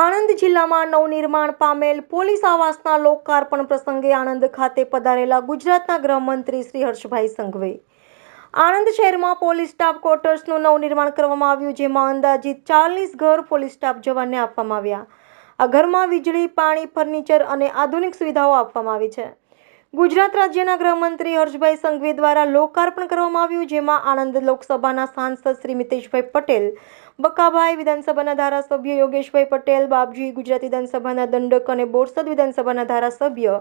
આણંદ જિલ્લામાં નવનિર્માણ પામેલ પોલીસ આવાસના લોકાર્પણ પ્રસંગે આણંદ ખાતે પધારેલા ગુજરાતના ગૃહમંત્રી શ્રી હર્ષભાઈ સંઘવે. આણંદ શહેરમાં પોલીસ સ્ટાફ ક્વાર્ટર્સનું નવનિર્માણ કરવામાં આવ્યું, જેમાં અંદાજિત ચાલીસ ઘર પોલીસ સ્ટાફ જવાનને આપવામાં આવ્યા. આ ઘરમાં વીજળી, પાણી, ફર્નિચર અને આધુનિક સુવિધાઓ આપવામાં આવી છે. ગુજરાત રાજ્યના ગૃહમંત્રી હર્ષભાઈ સંઘવી દ્વારા લોકાર્પણ કરવામાં આવ્યું, જેમાં આણંદ લોકસભાના સાંસદ શ્રી મિતેશભાઈ પટેલ બકાભાઈ વિધાનસભાના ધારાસભ્ય યોગેશભાઈ પટેલ બાપજી ગુજરાત વિધાનસભાના દંડક અને બોરસદ વિધાનસભાના ધારાસભ્ય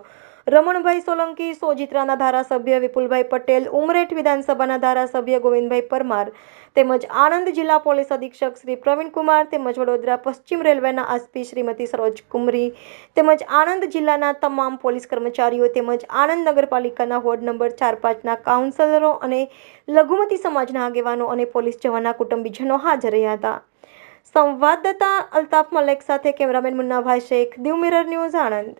રમણભાઈ સોલંકી, સોજિત્રાના ધારાસભ્ય વિપુલભાઈ પટેલ, ઉમરેઠ વિધાનસભાના ધારાસભ્ય ગોવિંદભાઈ પરમાર તેમજ આણંદ જિલ્લા પોલીસ અધિક્ષક શ્રી પ્રવીણકુમાર તેમજ વડોદરા પશ્ચિમ રેલવેના આસપી શ્રીમતી સરોજ કુમરી તેમજ આણંદ જિલ્લાના તમામ પોલીસ કર્મચારીઓ તેમજ આણંદ નગરપાલિકાના વોર્ડ નંબર ચાર પાંચના કાઉન્સિલરો અને લઘુમતી સમાજના આગેવાનો અને પોલીસ જવાનના કુટુંબીજનો હાજર રહ્યા હતા. સંવાદદાતા અલ્તાફ મલેક સાથે cameraman Munnabhai Sheikh Diu mirror news Anand.